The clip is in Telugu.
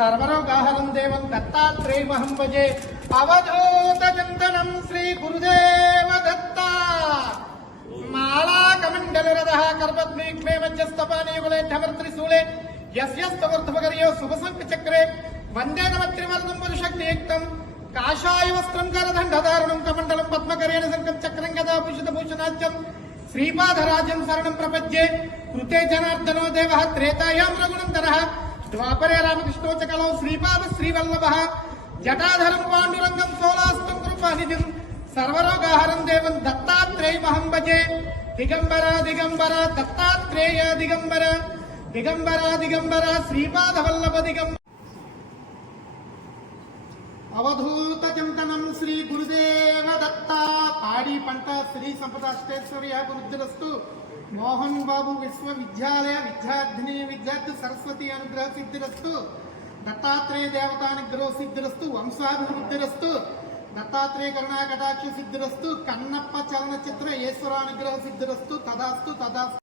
సర్వరోగాహరం దేవం దత్తాత్రేయమహం భజే. అవధూత చింతనం శ్రీ గురుదేవ దత్త మాళాకమండలరథ కర్పద్మీక్ష్మే మధ్యస్థపానీయులేఢవర్త్రిశూలే యస్యస్తవర్ధమగర్యో శుభసంకచక్రే. వందే నమత్రివర్గం పురుషక్తియుక్తం కాషాయ వస్త్రం కరదండధారణం కమండలం పద్మకరేణ శంఖం చక్రం గదా భూషిత భూషణాచ్యం శ్రీపాదరాజం శరణం ప్రపద్యే. కృతే జనార్దనో దేవ త్రేతాయాం రఘునందన. ద్వాపరే రామకృష్ణో శ్రీపాద శ్రీవల్లభ జటాధరం పాండురంగం సోలాస్తం కృపానిధిం సర్వరోగాహరం దేవం దత్తాత్రేయమహం భజే దిగంబర దిగంబర దత్తాత్రేయ దిగంబర దిగంబర దిగంబర శ్రీపాద వల్లభ దిగంబర అవధూత చింతనం శ్రీ గురుదేవ దత్తా పంట శ్రీ సంపద అష్టేశ్వర్య గురుద్రస్తు మోహన్ బాబు విశ్వవిద్యాలయ విద్యార్థిని విద్యార్థి సరస్వతి అనుగ్రహ సిద్ధిరస్తు దత్తాత్రేయ దేవతానుగ్రహ సిద్ధిరస్తు వంశాభివృద్ధిరస్తు దత్తాత్రేయ కరుణాకటాక్ష సిద్ధిరస్తు కన్నప్ప చలనచిత్ర ఈశ్వరానుగ్రహ సిద్ధిరస్తు తదాస్తు తదాస్తు